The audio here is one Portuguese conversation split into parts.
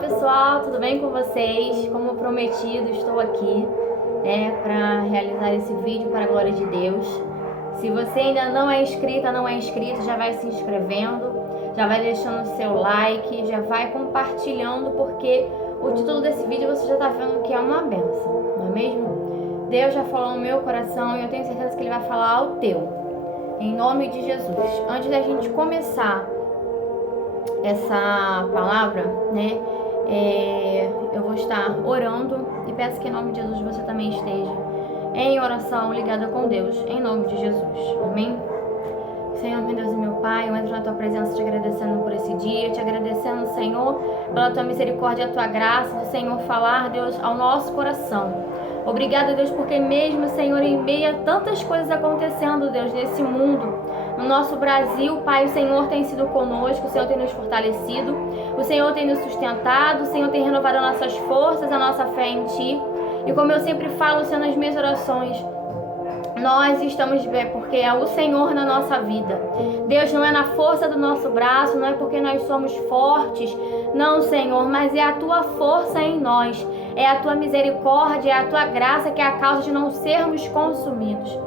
pessoal, tudo bem com vocês? Como prometido, estou aqui para realizar esse vídeo para a glória de Deus. Se você ainda não é inscrita, não é inscrito, já vai se inscrevendo, já vai deixando o seu like, já vai compartilhando, porque o título desse vídeo você já está vendo que é uma bênção, não é mesmo? Deus já falou no meu coração e eu tenho certeza que Ele vai falar ao teu, em nome de Jesus. Antes da gente começar essa palavra, eu vou estar orando e peço que em nome de Jesus você também esteja em oração ligada com Deus, em nome de Jesus, amém? Senhor, meu Deus e meu Pai, eu entro na Tua presença te agradecendo por esse dia, te agradecendo, Senhor, pela Tua misericórdia e a Tua graça, do Senhor falar, Deus, ao nosso coração. Obrigada, Deus, porque mesmo, Senhor, em meio a tantas coisas acontecendo, Deus, nesse mundo, no nosso Brasil, Pai, o Senhor tem sido conosco, o Senhor tem nos fortalecido, o Senhor tem nos sustentado, o Senhor tem renovado as nossas forças, a nossa fé em Ti. E como eu sempre falo, Senhor, nas minhas orações, nós estamos de pé porque é o Senhor na nossa vida. Deus, não é na força do nosso braço, não é porque nós somos fortes, não, Senhor, mas é a Tua força em nós, é a Tua misericórdia, é a Tua graça que é a causa de não sermos consumidos.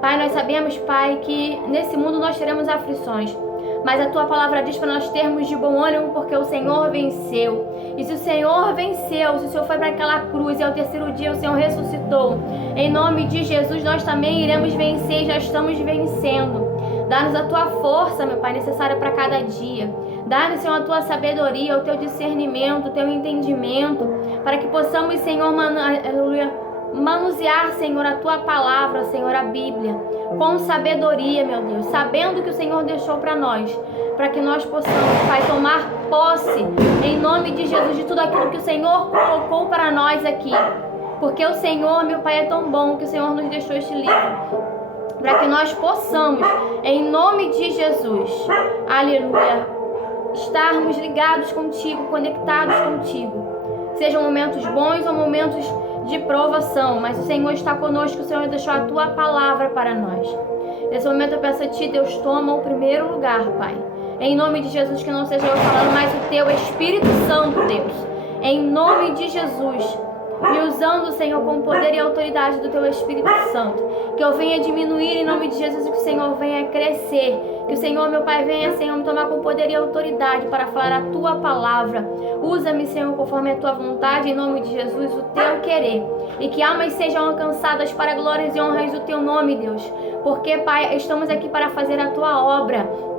Pai, nós sabemos, Pai, que nesse mundo nós teremos aflições, mas a Tua palavra diz para nós termos de bom ânimo porque o Senhor venceu. E se o Senhor venceu, se o Senhor foi para aquela cruz e ao terceiro dia o Senhor ressuscitou, em nome de Jesus nós também iremos vencer e já estamos vencendo. Dá-nos a Tua força, meu Pai, necessária para cada dia. Dá-nos, Senhor, a Tua sabedoria, o Teu discernimento, o Teu entendimento, para que possamos, Senhor, manusear, Senhor, a Tua palavra, Senhor, a Bíblia, com sabedoria, meu Deus, sabendo que o Senhor deixou para nós, para que nós possamos, Pai, tomar posse, em nome de Jesus, de tudo aquilo que o Senhor colocou para nós aqui, porque o Senhor, meu Pai, é tão bom que o Senhor nos deixou este livro, para que nós possamos, em nome de Jesus, aleluia, estarmos ligados contigo, conectados contigo, sejam momentos bons ou momentos de provação, mas o Senhor está conosco, o Senhor deixou a Tua palavra para nós. Nesse momento eu peço a Ti, Deus, toma o primeiro lugar, Pai. Em nome de Jesus, que não seja eu falando, mas o Teu Espírito Santo, Deus. Em nome de Jesus, me usando, Senhor, com o poder e autoridade do Teu Espírito Santo. Que eu venha diminuir em nome de Jesus e que o Senhor venha crescer. Que o Senhor, meu Pai, venha, Senhor, me tomar com poder e autoridade para falar a Tua palavra. Usa-me, Senhor, conforme a Tua vontade, em nome de Jesus, o Teu querer. E que almas sejam alcançadas para glórias e honras do Teu nome, Deus. Porque, Pai, estamos aqui para fazer a Tua obra.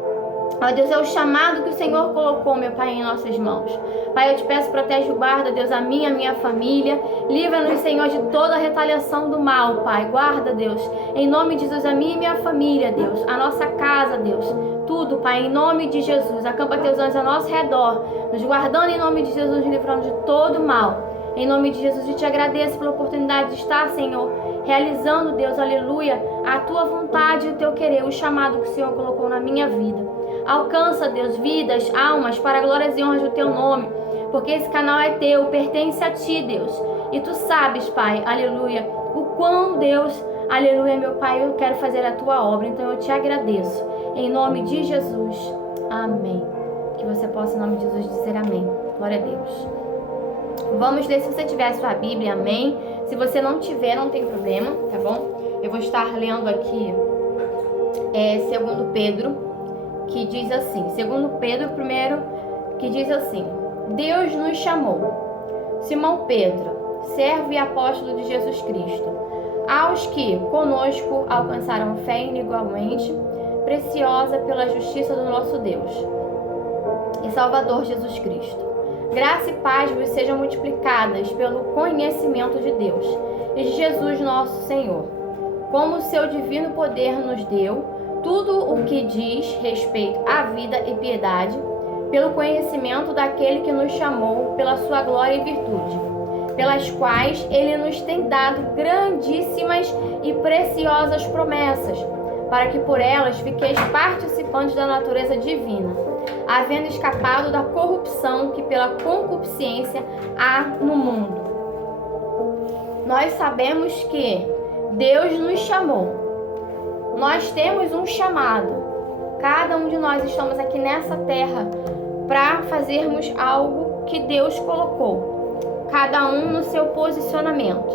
Ó Deus, é o chamado que o Senhor colocou, meu Pai, em nossas mãos. Pai, eu te peço, protege e guarda, Deus, a minha família. Livra-nos, Senhor, de toda a retaliação do mal, Pai. Guarda, Deus, em nome de Jesus, a minha e minha família, Deus. A nossa casa, Deus. Tudo, Pai, em nome de Jesus. Acampa Teus anjos ao nosso redor, nos guardando em nome de Jesus, nos livrando de todo mal. Em nome de Jesus, eu te agradeço pela oportunidade de estar, Senhor, realizando, Deus, aleluia, a Tua vontade e o Teu querer, o chamado que o Senhor colocou na minha vida. Alcança, Deus, vidas, almas, para glórias e honras do Teu nome, porque esse canal é Teu, pertence a Ti, Deus. E Tu sabes, Pai, aleluia, o quão, Deus, aleluia, meu Pai, eu quero fazer a Tua obra, então eu te agradeço. Em nome de Jesus, amém. Que você possa, em nome de Jesus, dizer amém. Glória a Deus. Vamos ler se você tiver a sua Bíblia, amém? Se você não tiver, não tem problema, tá bom? Eu vou estar lendo aqui 2 Pedro, que diz assim, 2 Pedro 1, que diz assim: Deus nos chamou, Simão Pedro, servo e apóstolo de Jesus Cristo, aos que conosco alcançaram fé inigualmente preciosa pela justiça do nosso Deus e Salvador Jesus Cristo. Graça e paz vos sejam multiplicadas pelo conhecimento de Deus e de Jesus nosso Senhor, como o seu divino poder nos deu tudo o que diz respeito à vida e piedade, pelo conhecimento daquele que nos chamou pela sua glória e virtude, pelas quais Ele nos tem dado grandíssimas e preciosas promessas, para que por elas fiqueis participantes da natureza divina, havendo escapado da corrupção que pela concupiscência há no mundo. Nós sabemos que Deus nos chamou. Nós temos um chamado. Cada um de nós estamos aqui nessa terra para fazermos algo que Deus colocou. Cada um no seu posicionamento.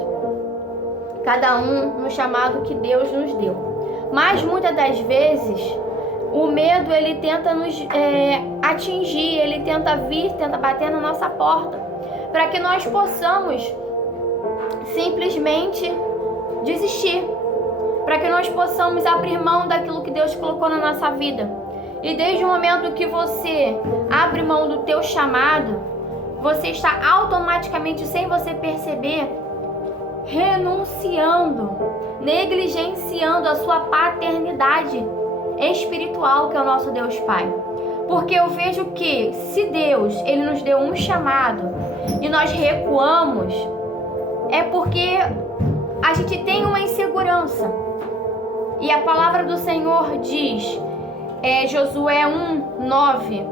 Cada um no chamado que Deus nos deu. Mas muitas das vezes o medo ele tenta nos atingir, ele tenta vir, tenta bater na nossa porta, para que nós possamos simplesmente desistir, para que nós possamos abrir mão daquilo que Deus colocou na nossa vida. E desde o momento que você abre mão do teu chamado, você está automaticamente, sem você perceber, renunciando, negligenciando a sua paternidade espiritual, que é o nosso Deus Pai. Porque eu vejo que se Deus ele nos deu um chamado e nós recuamos, é porque a gente tem uma insegurança. E a palavra do Senhor diz, Josué 1:9,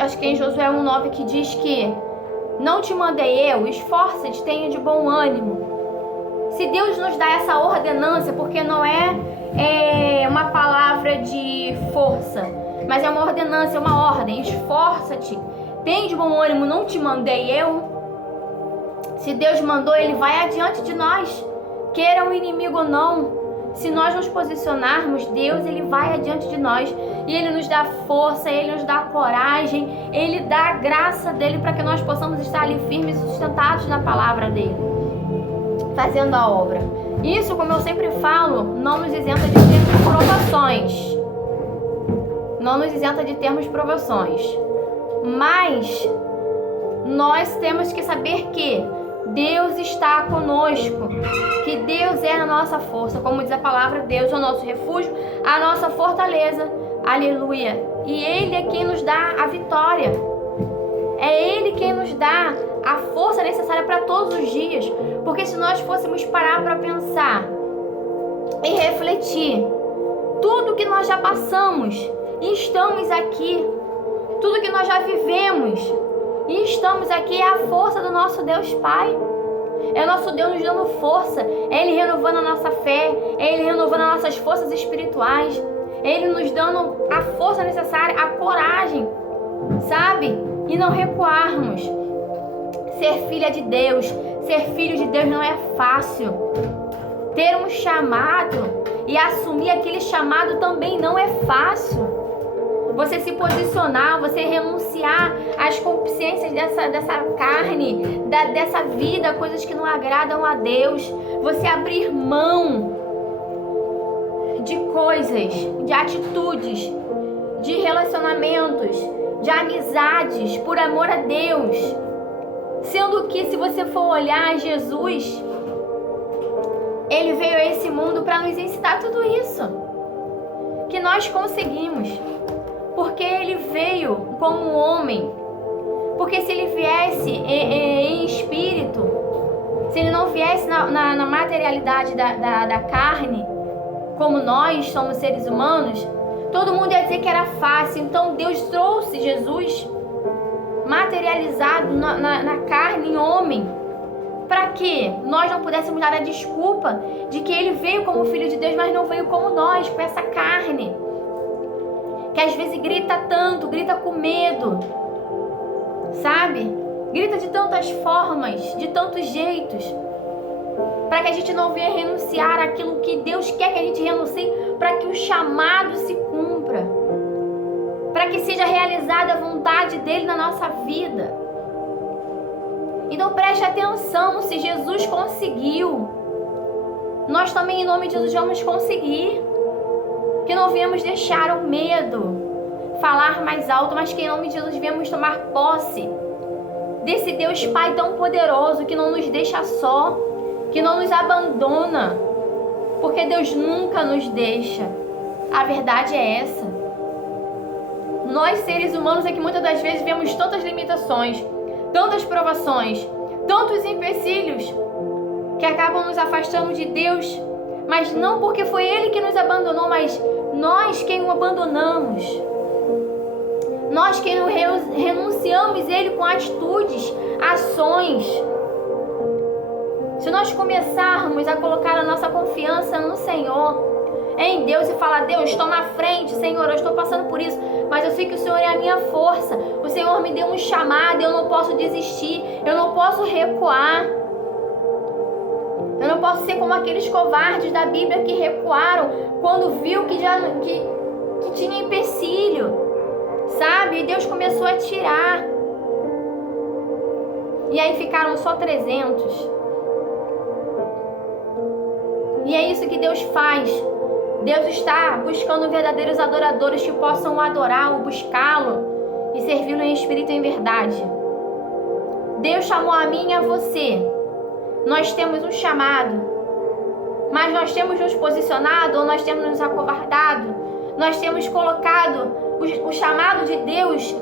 acho que é em Josué 1:9 que diz que não te mandei eu, esforça-te, tenha de bom ânimo. Se Deus nos dá essa ordenância, porque não é uma palavra de força, mas é uma ordenância, é uma ordem, esforça-te, tenha de bom ânimo, não te mandei eu. Se Deus mandou, Ele vai adiante de nós, queira o inimigo ou não. Se nós nos posicionarmos, Deus ele vai adiante de nós e Ele nos dá força, Ele nos dá coragem, Ele dá a graça dEle para que nós possamos estar ali firmes e sustentados na palavra dEle, fazendo a obra. Isso, como eu sempre falo, não nos isenta de termos provações. Não nos isenta de termos provações. Mas nós temos que saber que Deus está conosco, que Deus é a nossa força, como diz a palavra, Deus é o nosso refúgio, a nossa fortaleza, aleluia, e Ele é quem nos dá a vitória, é Ele quem nos dá a força necessária para todos os dias, porque se nós fôssemos parar para pensar e refletir, tudo que nós já passamos e estamos aqui, tudo que nós já vivemos, e estamos aqui, é a força do nosso Deus Pai. É o nosso Deus nos dando força. É Ele renovando a nossa fé. É Ele renovando as nossas forças espirituais. É Ele nos dando a força necessária, a coragem, sabe? E não recuarmos. Ser filha de Deus, ser filho de Deus não é fácil. Ter um chamado e assumir aquele chamado também não é fácil. Você se posicionar, você renunciar às concupiscências dessa carne, dessa vida, coisas que não agradam a Deus. Você abrir mão de coisas, de atitudes, de relacionamentos, de amizades, por amor a Deus. Sendo que, se você for olhar Jesus, Ele veio a esse mundo para nos ensinar tudo isso que nós conseguimos. Porque Ele veio como homem. Porque se Ele viesse em espírito, se Ele não viesse na materialidade da carne, como nós somos seres humanos, todo mundo ia dizer que era fácil. Então Deus trouxe Jesus materializado na carne, em homem, para que nós não pudéssemos dar a desculpa de que Ele veio como Filho de Deus, mas não veio como nós, com essa carne que às vezes grita tanto, grita com medo, sabe? Grita de tantas formas, de tantos jeitos, para que a gente não venha renunciar àquilo que Deus quer que a gente renuncie, para que o chamado se cumpra, para que seja realizada a vontade dEle na nossa vida. Então preste atenção, se Jesus conseguiu, nós também em nome de Jesus vamos conseguir. Que não viemos deixar o medo falar mais alto, mas que em nome de Jesus viemos tomar posse desse Deus Pai tão poderoso, que não nos deixa só, que não nos abandona, porque Deus nunca nos deixa. A verdade é essa. Nós, seres humanos, é que muitas das vezes vemos tantas limitações, tantas provações, tantos empecilhos, que acabam nos afastando de Deus, mas não porque foi Ele que nos abandonou, mas nós quem o abandonamos. Nós quem renunciamos Ele com atitudes, ações. Se nós começarmos a colocar a nossa confiança no Senhor, em Deus, e falar: Deus, toma a frente, Senhor, eu estou passando por isso, mas eu sei que o Senhor é a minha força. O Senhor me deu um chamado, eu não posso desistir, eu não posso recuar. Eu não posso ser como aqueles covardes da Bíblia que recuaram quando viu que tinha empecilho, sabe? E Deus começou a tirar. E aí ficaram só 300. E é isso que Deus faz. Deus está buscando verdadeiros adoradores que possam adorá-lo, buscá-lo e servi-lo em espírito e em verdade. Deus chamou a mim e a você. Nós temos um chamado, mas nós temos nos posicionado ou nós temos nos acovardado? Nós temos colocado o chamado de Deus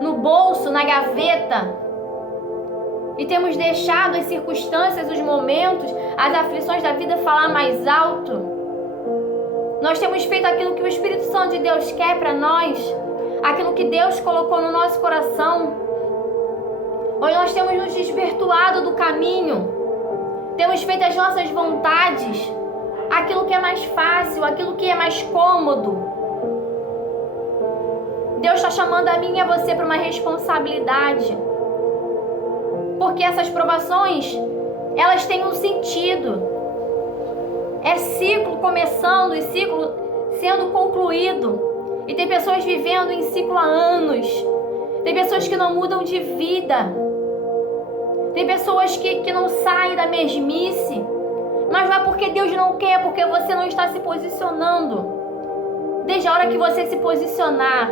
no bolso, na gaveta, e temos deixado as circunstâncias, os momentos, as aflições da vida falar mais alto? Nós temos feito aquilo que o Espírito Santo de Deus quer para nós, aquilo que Deus colocou no nosso coração, ou nós temos nos desvirtuado do caminho, temos feito as nossas vontades, aquilo que é mais fácil, aquilo que é mais cômodo. Deus está chamando a mim e a você para uma responsabilidade, porque essas provações, elas têm um sentido. É ciclo começando e ciclo sendo concluído. E tem pessoas vivendo em ciclo há anos. Tem pessoas que não mudam de vida. Tem pessoas que não saem da mesmice. Mas não é porque Deus não quer, é porque você não está se posicionando. Desde a hora que você se posicionar,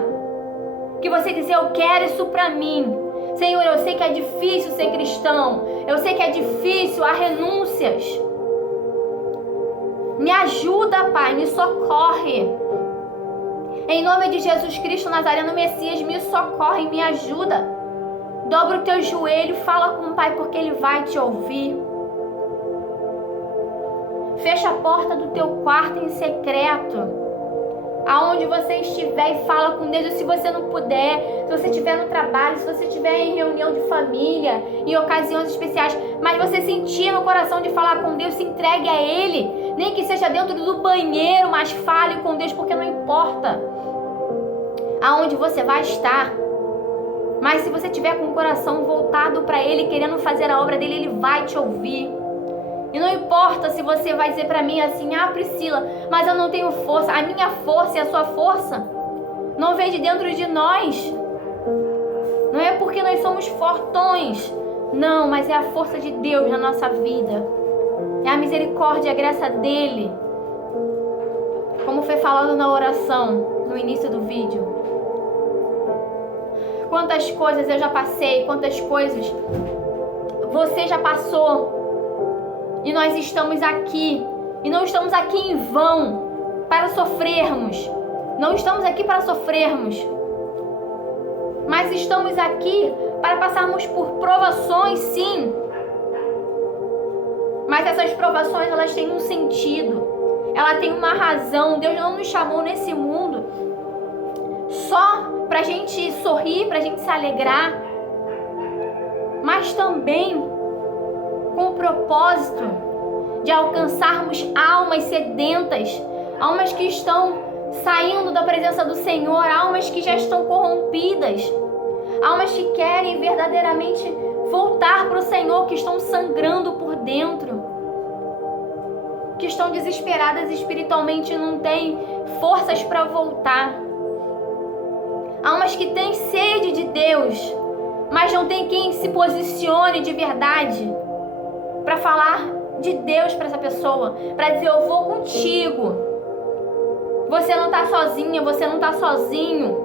que você dizer, eu quero isso pra mim. Senhor, eu sei que é difícil ser cristão. Eu sei que é difícil, há renúncias. Me ajuda, Pai, me socorre. Em nome de Jesus Cristo Nazareno, Messias, me socorre, me ajuda. Dobra o teu joelho, fala com o Pai, porque Ele vai te ouvir. Fecha a porta do teu quarto em secreto, aonde você estiver, e fala com Deus. E se você não puder, se você estiver no trabalho, se você estiver em reunião de família, em ocasiões especiais, mas você sentir no coração de falar com Deus, se entregue a Ele, nem que seja dentro do banheiro, mas fale com Deus, porque não importa aonde você vai estar, mas se você estiver com o coração voltado para Ele, querendo fazer a obra dEle, Ele vai te ouvir. E não importa se você vai dizer pra mim assim, Priscila, mas eu não tenho força. A minha força e a sua força não vem de dentro de nós. Não é porque nós somos fortões. Não, mas é a força de Deus na nossa vida. É a misericórdia e a graça dEle. Como foi falado na oração, no início do vídeo. Quantas coisas eu já passei, quantas coisas você já passou. E nós estamos aqui, e não estamos aqui em vão para sofrermos. Não estamos aqui para sofrermos, mas estamos aqui para passarmos por provações, sim. Mas essas provações, elas têm um sentido, ela tem uma razão. Deus não nos chamou nesse mundo só para a gente sorrir, para a gente se alegrar, mas também com o propósito de alcançarmos almas sedentas, almas que estão saindo da presença do Senhor, almas que já estão corrompidas, almas que querem verdadeiramente voltar para o Senhor, que estão sangrando por dentro, que estão desesperadas espiritualmente e não têm forças para voltar, almas que têm sede de Deus, mas não tem quem se posicione de verdade para falar de Deus para essa pessoa, para dizer, eu vou contigo, você não está sozinha, você não está sozinho,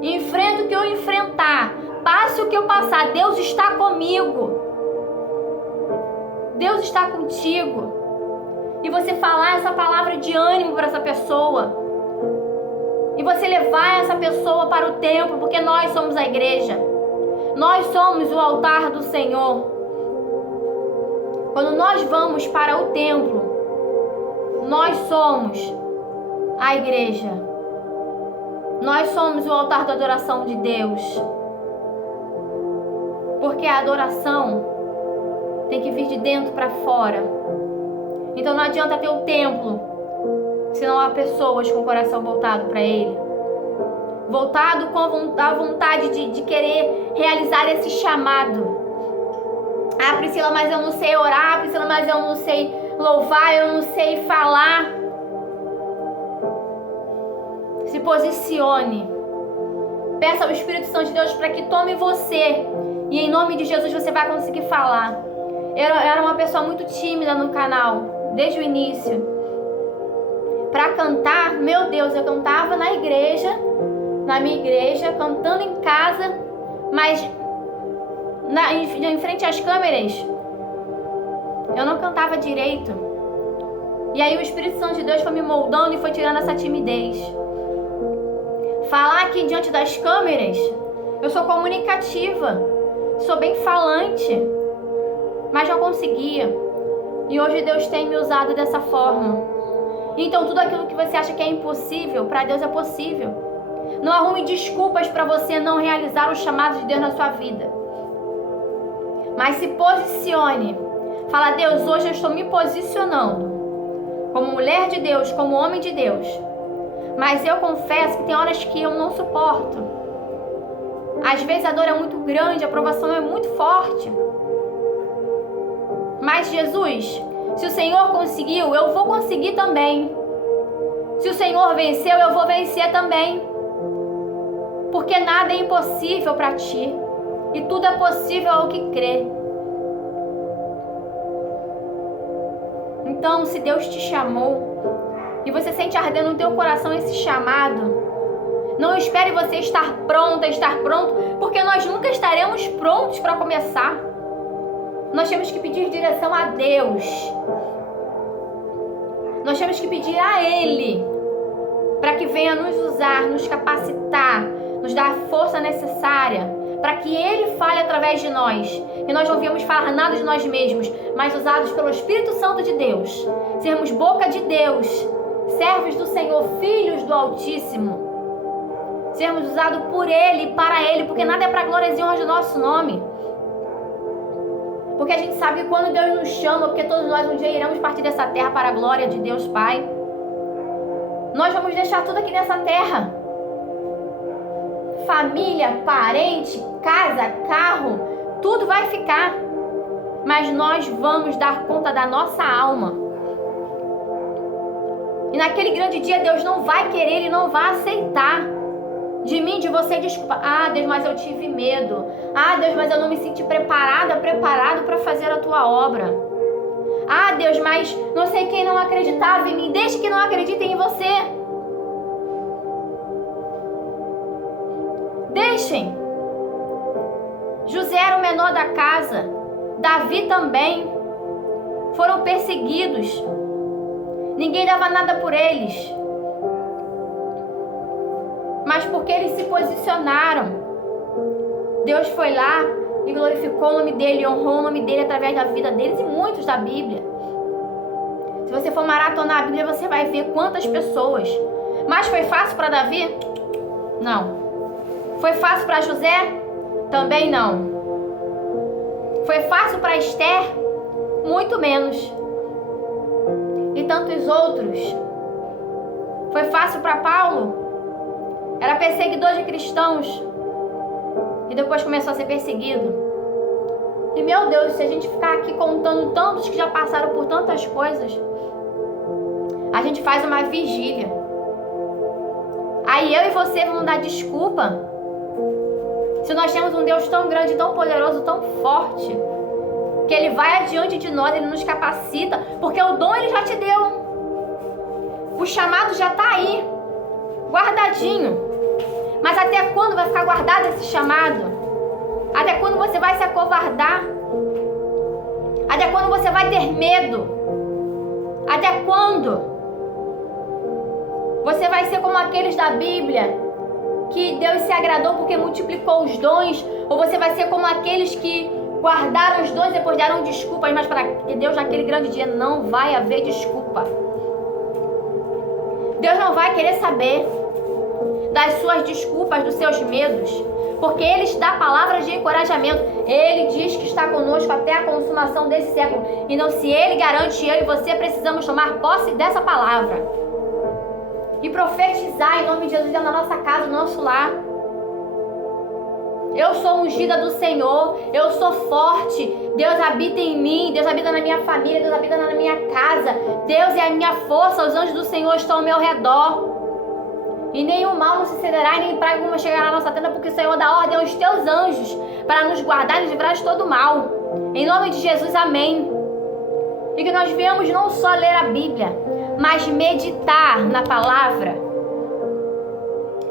enfrenta o que eu enfrentar, passe o que eu passar, Deus está comigo, Deus está contigo. E você falar essa palavra de ânimo para essa pessoa, e você levar essa pessoa para o templo, porque nós somos a igreja, nós somos o altar do Senhor. Quando nós vamos para o templo, nós somos a igreja. Nós somos o altar da adoração de Deus. Porque a adoração tem que vir de dentro para fora. Então não adianta ter o templo se não há pessoas com o coração voltado para Ele? Voltado com a vontade de querer realizar esse chamado. Ah, Priscila, mas eu não sei orar. Priscila, mas eu não sei louvar. Eu não sei falar. Se posicione. Peça ao Espírito Santo de Deus para que tome você. E em nome de Jesus você vai conseguir falar. Eu era uma pessoa muito tímida no canal, desde o início. Para cantar, meu Deus, eu cantava na igreja, na minha igreja, cantando em casa, mas em frente às câmeras, eu não cantava direito. E aí o Espírito Santo de Deus foi me moldando e foi tirando essa timidez. Falar aqui diante das câmeras, eu sou comunicativa, sou bem falante, mas não conseguia. E hoje Deus tem me usado dessa forma. Então tudo aquilo que você acha que é impossível, para Deus é possível. Não arrume desculpas para você não realizar o chamado de Deus na sua vida. Mas se posicione. Fala, Deus, hoje eu estou me posicionando como mulher de Deus, como homem de Deus. Mas eu confesso que tem horas que eu não suporto. Às vezes a dor é muito grande, a provação é muito forte. Mas Jesus, se o Senhor conseguiu, eu vou conseguir também. Se o Senhor venceu, eu vou vencer também. Porque nada é impossível para ti. E tudo é possível ao que crê. Então, se Deus te chamou e você sente ardendo no teu coração esse chamado, não espere você estar pronta, estar pronto, porque nós nunca estaremos prontos para começar. Nós temos que pedir direção a Deus. Nós temos que pedir a Ele para que venha nos usar, nos capacitar, nos dar a força necessária para que Ele fale através de nós. E nós não viemos falar nada de nós mesmos, mas usados pelo Espírito Santo de Deus. Sermos boca de Deus, servos do Senhor, filhos do Altíssimo. Sermos usados por Ele e para Ele, porque nada é para glória e honra do nosso nome. Porque a gente sabe que quando Deus nos chama, porque todos nós um dia iremos partir dessa terra para a glória de Deus Pai, nós vamos deixar tudo aqui nessa terra. Família, parente, casa, carro, tudo vai ficar. Mas nós vamos dar conta da nossa alma. E naquele grande dia Deus não vai querer, Ele não vai aceitar de mim, de você, desculpa. Ah, Deus, mas eu tive medo. Ah, Deus, mas eu não me senti preparado para fazer a tua obra. Ah, Deus, mas não sei quem não acreditava em mim. Deixe que não acreditem em você. Deixem. José era o menor da casa. Davi também. Foram perseguidos. Ninguém dava nada por eles. Mas porque eles se posicionaram, Deus foi lá e glorificou o nome dele, e honrou o nome dele através da vida deles e muitos da Bíblia. Se você for maratonar a Bíblia, você vai ver quantas pessoas. Mas foi fácil para Davi? Não. Foi fácil para José? Também não. Foi fácil para Esther? Muito menos. E tantos outros. Foi fácil para Paulo? Era perseguidor de cristãos e depois começou a ser perseguido. E meu Deus, se a gente ficar aqui contando tantos que já passaram por tantas coisas, a gente faz uma vigília. Aí eu e você vamos dar desculpa. Se nós temos um Deus tão grande, tão poderoso, tão forte, que Ele vai adiante de nós, Ele nos capacita, porque o dom Ele já te deu. O chamado já está aí, guardadinho. Mas até quando vai ficar guardado esse chamado? Até quando você vai se acovardar? Até quando você vai ter medo? Até quando? Você vai ser como aqueles da Bíblia, que Deus se agradou porque multiplicou os dons? Ou você vai ser como aqueles que guardaram os dons e depois deram desculpas, mas para Deus naquele grande dia não vai haver desculpa. Deus não vai querer saber das suas desculpas, dos seus medos, porque Ele te dá palavras de encorajamento. Ele diz que está conosco até a consumação desse século. Então, se Ele garante, eu e você precisamos tomar posse dessa palavra. e profetizar em nome de Jesus dentro da nossa casa, no nosso lar. Eu sou ungida do Senhor, eu sou forte, Deus habita em mim, Deus habita na minha família, Deus habita na minha casa, Deus é a minha força, os anjos do Senhor estão ao meu redor. E nenhum mal nos sucederá e nem praga alguma chegará na nossa tenda, porque o Senhor dá ordem aos teus anjos para nos guardar e nos livrar de todo mal. Em nome de Jesus, amém. E que nós venhamos não só ler a Bíblia, mas meditar na palavra.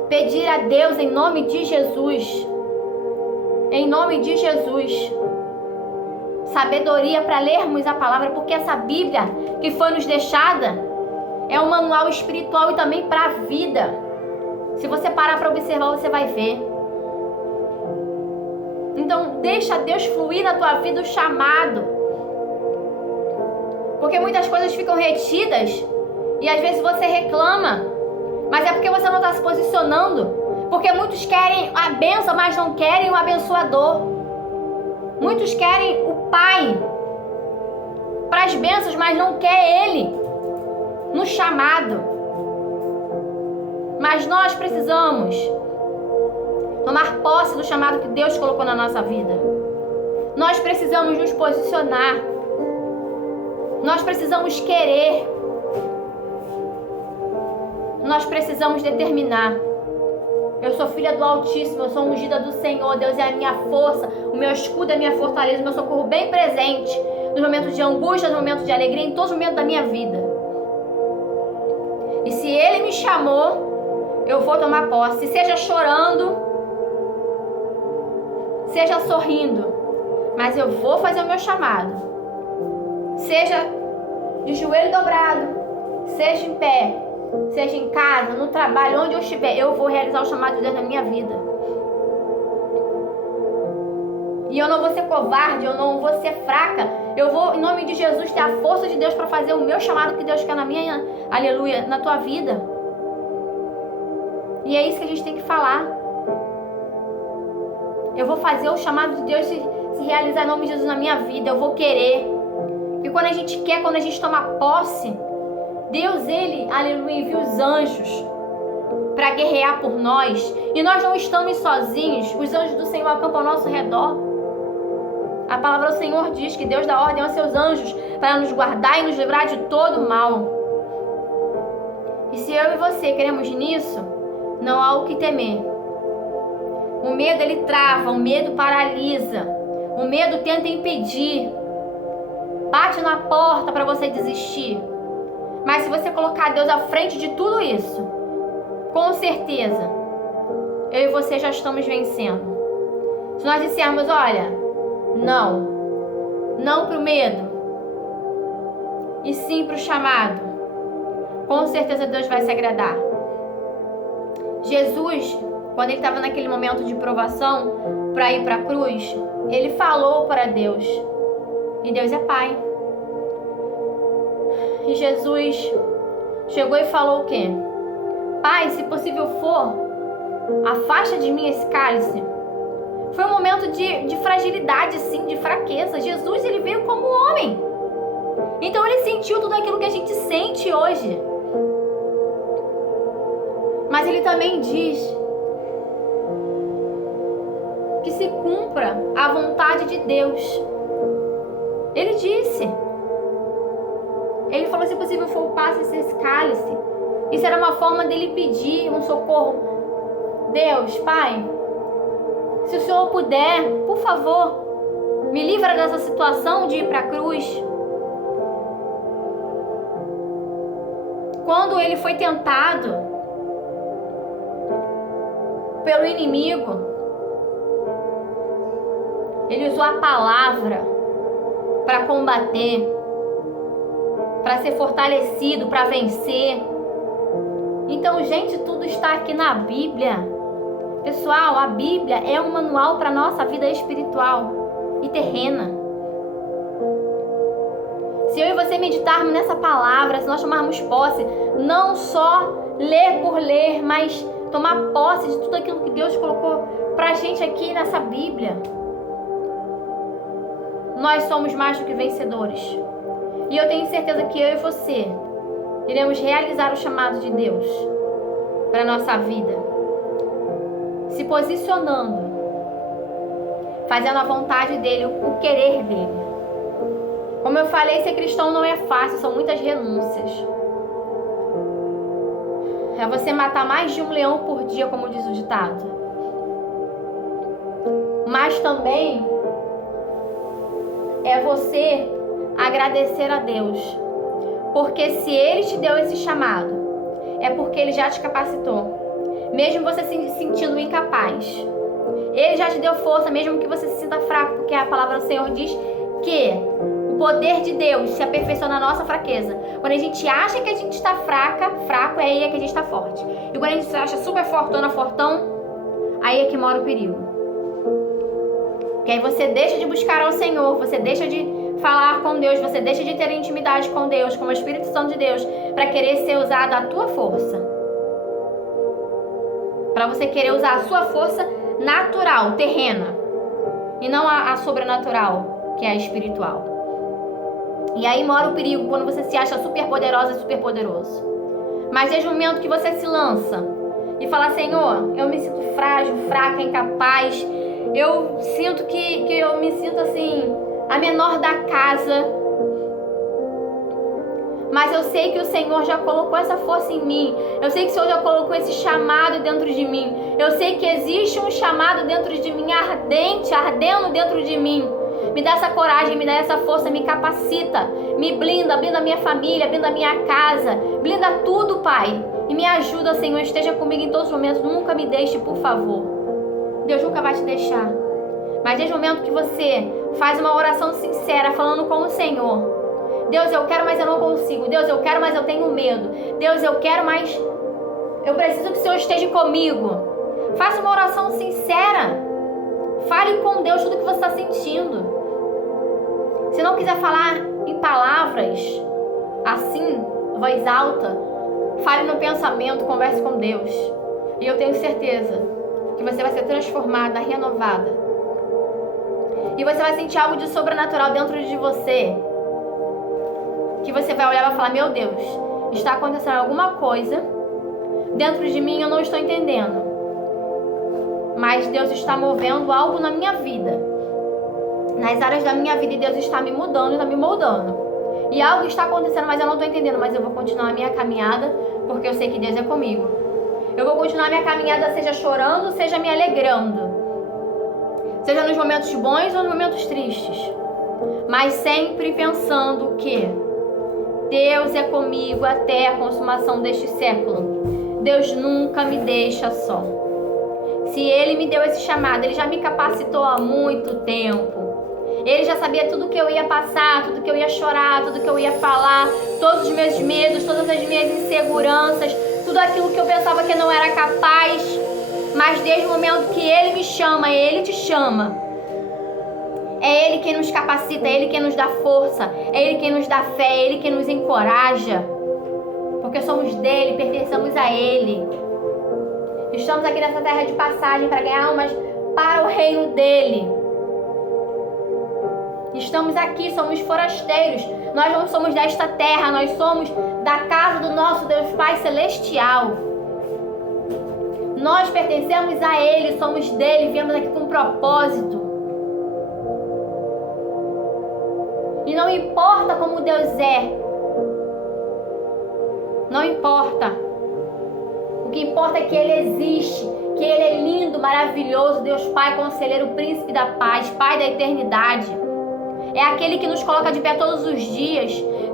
Pedir a Deus em nome de Jesus. Em nome de Jesus. Sabedoria para lermos a palavra, porque essa Bíblia que foi nos deixada é um manual espiritual e também para a vida. Se você parar para observar, você vai ver. Então, deixa Deus fluir na tua vida o chamado. Porque muitas coisas ficam retidas e às vezes você reclama, mas é porque você não está se posicionando. Porque muitos querem a bênção, mas não querem o abençoador. Muitos querem o Pai para as bênçãos, mas não quer Ele no chamado. Mas nós precisamos tomar posse do chamado que Deus colocou na nossa vida. Nós precisamos nos posicionar. Nós precisamos querer. Nós precisamos determinar. Eu sou filha do Altíssimo, eu sou ungida do Senhor. Deus é a minha força, o meu escudo é a minha fortaleza, o meu socorro bem presente nos momentos de angústia, nos momentos de alegria, em todos os momentos da minha vida. E se Ele me chamou, eu vou tomar posse, seja chorando, seja sorrindo, mas eu vou fazer o meu chamado. Seja de joelho dobrado, seja em pé, seja em casa, no trabalho, onde eu estiver, eu vou realizar o chamado de Deus na minha vida. E eu não vou ser covarde, eu não vou ser fraca. Eu vou, em nome de Jesus, ter a força de Deus para fazer o meu chamado que Deus quer na minha, aleluia, na tua vida. E é isso que a gente tem que falar. Eu vou fazer o chamado de Deus se realizar em nome de Jesus na minha vida. Eu vou querer. E quando a gente quer, quando a gente toma posse, Deus, Ele, aleluia, envia os anjos para guerrear por nós. E nós não estamos sozinhos. Os anjos do Senhor acampam ao nosso redor. A palavra do Senhor diz que Deus dá ordem aos seus anjos para nos guardar e nos livrar de todo mal. E se eu e você queremos nisso, não há o que temer. O medo, ele trava, o medo paralisa. O medo tenta impedir. Bate na porta para você desistir. Mas se você colocar Deus à frente de tudo isso, com certeza, eu e você já estamos vencendo. Se nós dissermos, olha, não para o medo, e sim para o chamado, com certeza Deus vai se agradar. Jesus, quando ele estava naquele momento de provação para ir para a cruz, ele falou para Deus, e Deus é Pai. E Jesus chegou e falou o quê? Pai, se possível for, afasta de mim esse cálice. Foi um momento de fragilidade, sim, de fraqueza. Jesus, ele veio como homem. Então ele sentiu tudo aquilo que a gente sente hoje. Mas ele também diz que se cumpra a vontade de Deus. Ele disse. Ele falou, se possível for, passe esse cálice. Isso era uma forma dele pedir um socorro. Deus, Pai, se o Senhor puder, por favor, me livra dessa situação de ir para a cruz. Quando ele foi tentado pelo inimigo, ele usou a palavra para combater, para ser fortalecido, para vencer. Então, gente, tudo está aqui na Bíblia. Pessoal, a Bíblia é um manual para a nossa vida espiritual e terrena. Se eu e você meditarmos nessa palavra, se nós tomarmos posse, não só ler por ler, mas tomar posse de tudo aquilo que Deus colocou para a gente aqui nessa Bíblia, nós somos mais do que vencedores. E eu tenho certeza que eu e você iremos realizar o chamado de Deus. para a nossa vida, se posicionando, fazendo a vontade dele, o querer dele. Como eu falei, ser cristão não é fácil, são muitas renúncias. É você matar mais de um leão por dia, como diz o ditado. Mas também é você agradecer a Deus. Porque se Ele te deu esse chamado, é porque Ele já te capacitou. Mesmo você se sentindo incapaz. Ele já te deu força, mesmo que você se sinta fraco. Porque a palavra do Senhor diz que o poder de Deus se aperfeiçoa na nossa fraqueza. Quando a gente acha que a gente está fraco, é aí que a gente está forte. E quando a gente se acha super fortona, fortão, aí é que mora o perigo. Porque aí você deixa de buscar ao Senhor, você deixa de falar com Deus, você deixa de ter intimidade com Deus, com o Espírito Santo de Deus, para querer ser usado a tua força. Para você querer usar a sua força natural, terrena, e não a sobrenatural, que é a espiritual. E aí mora o perigo quando você se acha super poderosa e super poderoso. Mas desde o momento que você se lança e fala: Senhor, eu me sinto frágil, fraca, incapaz, eu sinto que eu me sinto assim, a menor da casa, mas eu sei que o Senhor já colocou essa força em mim, eu sei que o Senhor já colocou esse chamado dentro de mim, eu sei que existe um chamado dentro de mim, ardente, ardendo dentro de mim. Me dá essa coragem, me dá essa força, me capacita, me blinda a minha família, blinda a minha casa, blinda tudo, Pai, e me ajuda, Senhor, esteja comigo em todos os momentos, nunca me deixe, por favor. Deus nunca vai te deixar, mas desde o momento que você faz uma oração sincera, falando com o Senhor: Deus, eu quero, mas eu não consigo. Deus, eu quero, mas eu tenho medo. Deus, eu quero, mas eu preciso que o Senhor esteja comigo. Faça uma oração sincera. Fale com Deus tudo que você está sentindo. Se não quiser falar em palavras, assim, voz alta, fale no pensamento, converse com Deus. E eu tenho certeza que você vai ser transformada, renovada. E você vai sentir algo de sobrenatural dentro de você, que você vai olhar e vai falar: meu Deus, está acontecendo alguma coisa dentro de mim, eu não estou entendendo, mas Deus está movendo algo na minha vida, nas áreas da minha vida, e Deus está me mudando, está me moldando, e algo está acontecendo, mas eu não estou entendendo, mas eu vou continuar a minha caminhada, porque eu sei que Deus é comigo. Eu vou continuar a minha caminhada, seja chorando, seja me alegrando, seja nos momentos bons ou nos momentos tristes, mas sempre pensando que Deus é comigo até a consumação deste século. Deus nunca me deixa só. Se Ele me deu esse chamado, Ele já me capacitou há muito tempo. Ele já sabia tudo que eu ia passar, tudo que eu ia chorar, tudo que eu ia falar, todos os meus medos, todas as minhas inseguranças, tudo aquilo que eu pensava que eu não era capaz. Mas desde o momento que Ele me chama, Ele te chama. É Ele quem nos capacita, é Ele quem nos dá força, é Ele quem nos dá fé, é Ele quem nos encoraja. Porque somos dEle, pertencemos a Ele. Estamos aqui nessa terra de passagem para ganhar almas para o reino dEle. Estamos aqui, somos forasteiros. Nós não somos desta terra, nós somos da casa do nosso Deus Pai Celestial. Nós pertencemos a Ele, somos dEle, viemos aqui com um propósito. E não importa como Deus é, não importa. O que importa é que Ele existe, que Ele é lindo, maravilhoso, Deus Pai, Conselheiro, Príncipe da Paz, Pai da Eternidade. É aquele que nos coloca de pé todos os dias,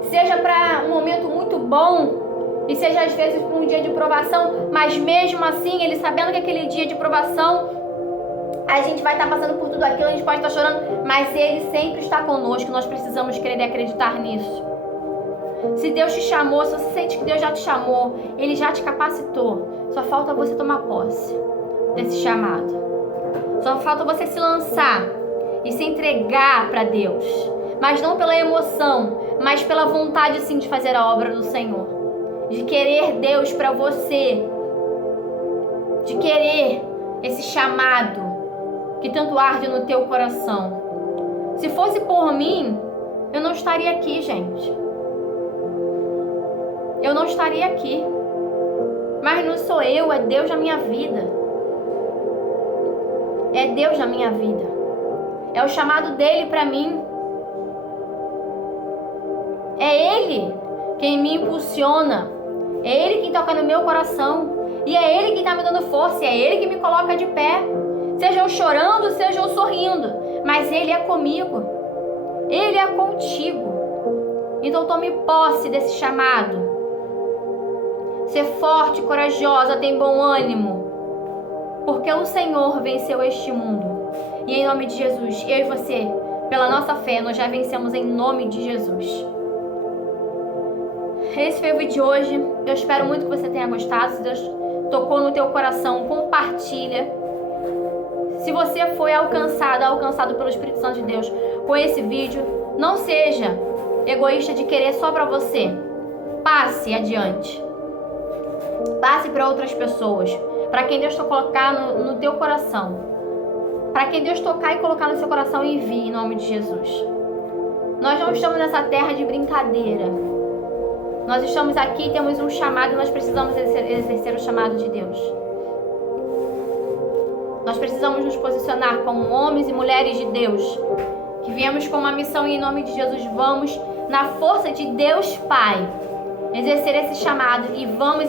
seja para um momento muito bom e seja às vezes para um dia de provação, mas mesmo assim, Ele sabendo que aquele dia de provação a gente vai estar passando por tudo aquilo, a gente pode estar chorando, mas Ele sempre está conosco. Nós precisamos crer e acreditar nisso. Se Deus te chamou, se você sente que Deus já te chamou, Ele já te capacitou, só falta você tomar posse desse chamado. Só falta você se lançar e se entregar para Deus, mas não pela emoção, mas pela vontade sim de fazer a obra do Senhor, de querer Deus para você, de querer esse chamado que tanto arde no teu coração. Se fosse por mim, eu não estaria aqui, gente. Eu não estaria aqui. Mas não sou eu, é Deus na minha vida. É Deus na minha vida. É o chamado dele para mim. É Ele quem me impulsiona. É Ele quem toca no meu coração. E é Ele quem está me dando força. E é Ele que me coloca de pé. Seja eu chorando, seja eu sorrindo. Mas Ele é comigo. Ele é contigo. Então tome posse desse chamado. Ser forte, corajosa, tem bom ânimo. Porque o Senhor venceu este mundo. E em nome de Jesus, eu e você, pela nossa fé, nós já vencemos em nome de Jesus. Esse foi o vídeo de hoje. Eu espero muito que você tenha gostado. Se Deus tocou no teu coração, compartilha. Se você foi alcançado pelo Espírito Santo de Deus com esse vídeo, não seja egoísta de querer só para você. Passe adiante. Passe para outras pessoas. Para quem Deus colocar no teu coração. Para quem Deus tocar e colocar no seu coração, envie em nome de Jesus. Nós não estamos nessa terra de brincadeira. Nós estamos aqui, temos um chamado e nós precisamos exercer o chamado de Deus. Nós precisamos nos posicionar como homens e mulheres de Deus, que viemos com uma missão e em nome de Jesus vamos, na força de Deus Pai, exercer esse chamado e vamos